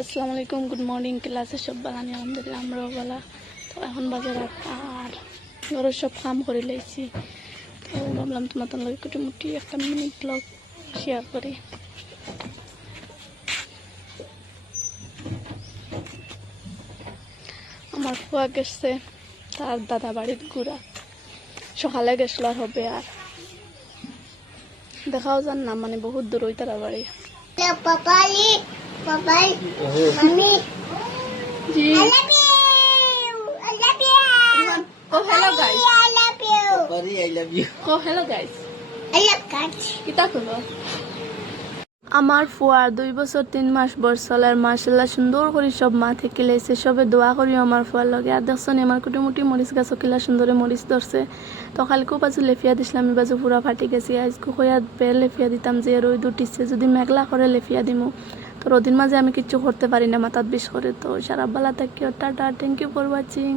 আসসালামু আলাইকুম good morning ক্লাসে সব বাগানি, আলহামদুলিল্লাহ আমরাও বলা তো এখন বাজার আর ঘরের সব কাম করে লাইছি তো ভাবলাম তোমার তোমার লগে কুটিমুটি একটা মিনি ব্লগ শেয়ার করি। আমার ফুয়া গেছে, তার দাদা বাড়ির ঘুরা সকালে গেছিল আর হবে আর। দেখাও যান না মানে বহুত দূর ওই তারা বাড়ি। জি. I love you. Oh, hello, guys. I love you. Buddy, I love you. Co hello guys I love cats. কিতা করব আমার ফুয়ার দুই বছর তিন মাস বয়সলার মার্শাল্লাহ সুন্দর করে সব মা থেকে লেছে সবে দোয়া করি আমার ফুয়ার লগে আর দেখছেন আমার কুটিমুটি মরিচ গাছ কিলা সুন্দরে মরিচ ধরছে তো কালকে বাজু লেফিয়া দিছিলাম আমি বাজু পুরা ফাটি গেছি আজকে কইয়া বে লেফিয়া দিতাম যে রোদ দুটিছে যদি মেঘলা করে লেফিয়া দিমু রোদিন মাঝে আমি কিচ্ছু করতে পারি না মাথাত বিষ করে তো সারা বেলা থেকে টাটা থ্যাংক ইউ ফর ওয়াচিং